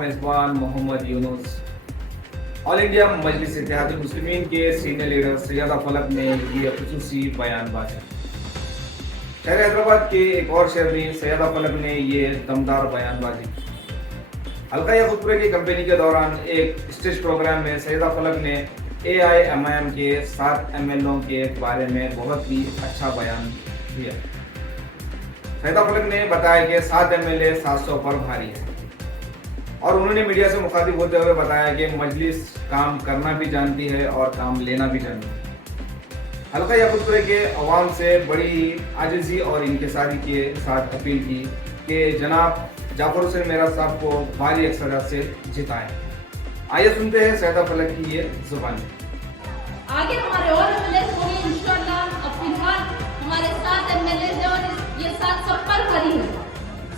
मेजबान Mohammad Yunus. All India मजलिस इत्तेहादुल मुस्लिमीन के senior leader Syeda फलक ने ये खुसूसी बयानबाजी। शहर हैदराबाद के एक और शहर में सैयदा फलक ने ये दमदार बयानबाजी। हल्का याकूतपुरे की कंपनी के दौरान एक स्टेज प्रोग्राम में सैयदा फलक ने AIMIM के 7 MLOं के बारे में बहुत ही अच्छा बयान दिया। सैयदा फलक ने बताया कि 7 MLA 700 पर भारी है और उन्होंने मीडिया से मुखातिब होते हुए बताया कि मजलिस काम करना भी जानती है और काम लेना भी जानती है। हल्का याकूतपुरे के अवाम से बड़ी आजिज़ी और इंकिसारी के साथ अपील की कि जनाब जाफर हुसैन मेरा साहब को भारी अक्सरियत से जिताएं। आइए सुनते हैं सैयदा फलक की ये जुबानी। आगे हमारे और MLAs होंगे इंशाअल्लाह। अब फिलहाल हमारे 7 MLAs हैं और ये 7 सब पर भारी है,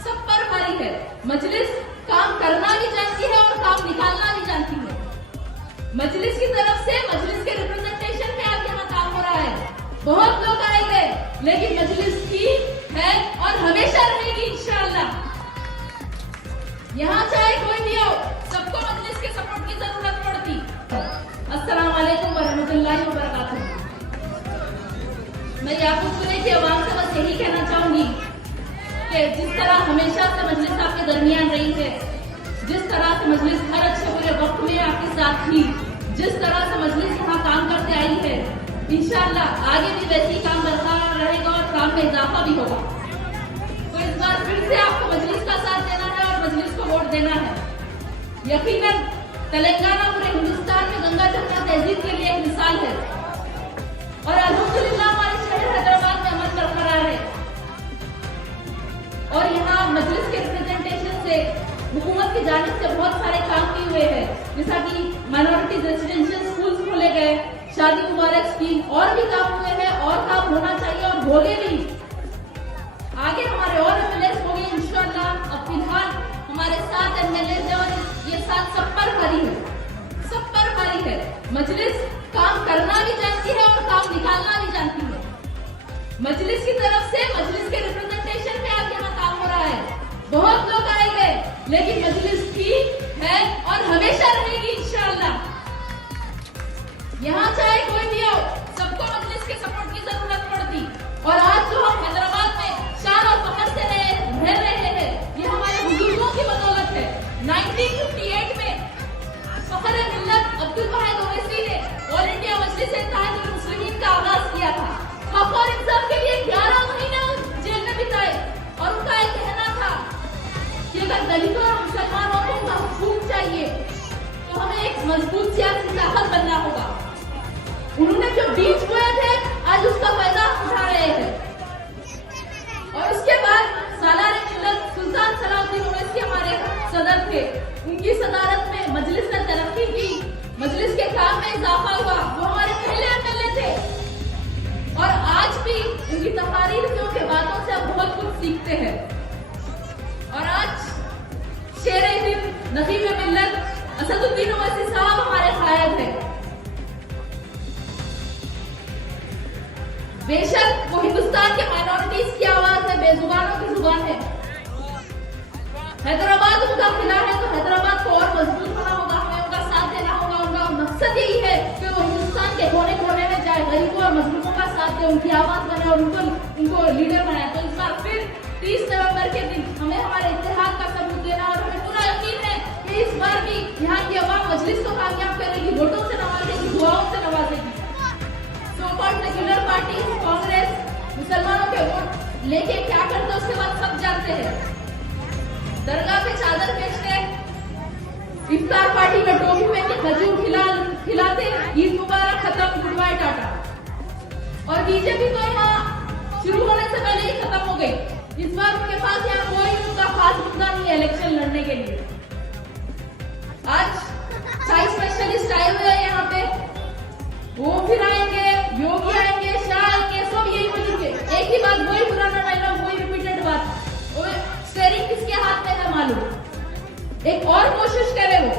सब पर भारी है। मजलिस काम करना भी जानती है और काम निकालना भी जानती है। मजलिस की तरफ से मजलिस के रिप्रेजेंटेशन में आज यहाँ काम हो रहा है। बहुत लोग आएंगे लेकिन मजलिस की है और हमेशा रहेगी इंशाअल्लाह। यहाँ चाहे कोई भी हो, सबको मजलिस के सपोर्ट की जरूरत पड़ती। अस्सलाम वालेकुम वरहमतुल्लाहि वबरकातुहू। मैं याकूतपुरे की आवाम से बस यही कहना चाहूंगी कि जिस तरह हमेशा से मजलिस आपके दरमियान रही है, जिस तरह से मजलिस हर अच्छे बुरे वक्त में आपके साथ थी, जिस तरह से मजलिस यहाँ काम करते आई है, इंशाअल्लाह आगे भी वैसे ही काम बरकरार रहेगा और काम में इजाफा भी होगा। तो इस बार फिर से आपको मजलिस का साथ देना है और मजलिस को वोट देना है। यकीनन तेलंगाना पूरे हिंदुस्तान में गंगा जमुना तहजीब के लिए एक मिसाल है और अल्हम्दुलिल्लाह हमारे शहर हैदराबाद में अमन बरकरार है। और यहाँ मजलिस के रिप्रेजेंटेशन से हुकूमत की जानिब से बहुत सारे काम किए हुए हैं, जैसा कि माइनॉरिटी रेजिडेंशियल स्कूल्स खोले गए, शादी मुबारक स्कीम, और भी काम हुए हैं और काम होना चाहिए और होंगे भी। आगे हमारे और MLAs होंगे इंशाअल्लाह। अब फिलहाल हमारे 7 MLAs हैं और ये 7 सब पर भारी है, सब पर भारी है। मजलिस काम करना भी जानती है और काम निकालना भी जानती है। मजलिस की तरफ से मजलिस के रिप्रेजेंटेशन में आज यहाँ काम हो रहा है। बहुत लोग आएंगे लेकिन मजलिस की है और हमेशा रहेगी इंशाअल्लाह। यहाँ चाहे कोई भी हो, सबको मजलिस के सपोर्ट की जरूरत पड़ती। और आज जो हम हैदराबाद में शान और फख्र से रह रहे हैं, ये हमारे बुजुर्गों की बदौलत है। 1958 में फख्र मिल्लत अब्दुल वाहिद ओवैसी ने ऑल इंडिया मजलिस इत्तेहादुल मुस्लिमीन का आगाज किया था। हक और इंसाफ के लिए 11 महीने जेल में बिताए और उनका एक कहना था कि अगर दलितों और मुसलमानों को महफूज चाहिए तो हमें एक मजबूत सियासी ताकत बनना होगा। उन्होंने जो बीज बोए थे आज उसका फायदा उठा रहे हैं। और उसके बाद सालार मिल्लत सुल्तान सलाउद्दीन ओवैसी हमारे सदर थे। उनकी सदारत में मजलिस ने तरक्की की, मजलिस के काम में इजाफा हुआ। वो हमारे पहले MLA थे और आज भी उनकी तकारीर से, उनके बातों से हम बहुत कुछ सीखते हैं। और आज शेर-ए-हिंद नकीब मिल्लत असदुद्दीन ओवैसी साहब हमारे कायद हैं। बेशक वो हिंदुस्तान के माइनॉरिटीज की आवाज है, बेजुबानों की जुबान है। हैदराबाद उनका किला है तो हैदराबाद को और मजबूत बना होगा, हमें उनका साथ देना होगा। उनका मकसद यही है कि वो हिंदुस्तान के कोने कोने में जाए, गरीबों और मजलूमों का साथ दे, उनकी आवाज बने और उनको लीडर बनाए। तो इस बार फिर 30 नवंबर के दिन हमें हमारे इत्तेहाद का सबूत देना और हमें पूरा यकीन है कि इस बार भी यहाँ की आवाम मजलिस को कामयाब करेगी, वोटों से नवाजेगी, दुआओं से नवाजेगी। सेक्युलर पार्टी कांग्रेस मुसलमानों के वोट लेके क्या करते उसके बाद सब जानते हैं। दरगाह पे चादर बेचते, इफ्तार पार्टी में टोपी पहन के खजूर खिलाते, ईद मुबारक खत्म, गुड बाय टाटा। और बीजेपी तो यहाँ शुरू होने से पहले ही खत्म हो गई। इस बार उनके पास यहाँ कोई उनका खास मुद्दा नहीं है इलेक्शन लड़ने के लिए। आज चाय स्पेशलिस्ट आए हुए हैं यहाँ पे, वो फिर आएंगे, योगी आएंगे, शाह आएंगे, सब यही बोलेंगे एक ही बात, वही पुराना डायलॉग, वही रिपीटेड बात। स्टेयरिंग किसके हाथ में है मालूम। एक और कोशिश करे वो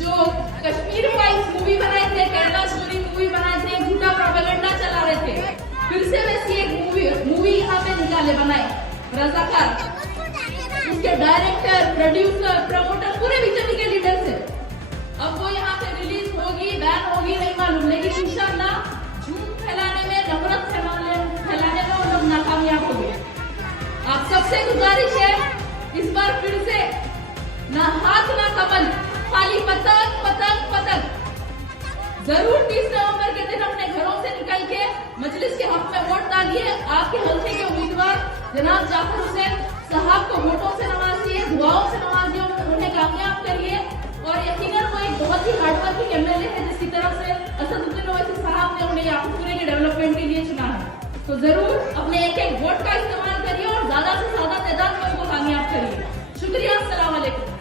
जो कश्मीर फाइल्स मूवी बनाए थे, केरला स्टोरी मूवी बनाए थे, झूठा प्रोपेगेंडा चला रहे थे, फिर से वैसी एक मूवी यहाँ पे निकाले बनाए रजाकार। उसके डायरेक्टर, प्रोड्यूसर, प्रमोटर पूरे बीजेपी के लीडर्स है। अब वो यहाँ पे रिलीज होगी, बैन होगी नहीं मालूम, लेकिन इंशाल्लाह झूठ फैलाने में, नफरत फैलाने में वो लोग नाकामयाब हो गए। आप सबसे गुजारिश है इस बार फिर से ना हाथ ना कमल, खाली पतंग पतंग पतंग। जरूर 30 नवंबर के दिन अपने घरों से निकल के मजलिस के हक में वोट डालिए। आपके हल्के के उम्मीदवार जनाब जाफर हुसैन साहब को वोटों से नवाजिए, दुआओं से नवाजिए, उन्हें कामयाब करिए। और यकीनन वो एक बहुत ही हार्डवर्किंग एमएलए है जिसकी तरफ से असदुद्दीन ओवैसी साहब ने उन्हें याकूबपुरे के डेवलपमेंट के लिए चुना है। तो जरूर अपने एक एक वोट का इस्तेमाल करिए और ज्यादा से ज्यादा तादाद में उनको कामयाब करिए। शुक्रिया, अस्सलाम वालेकुम।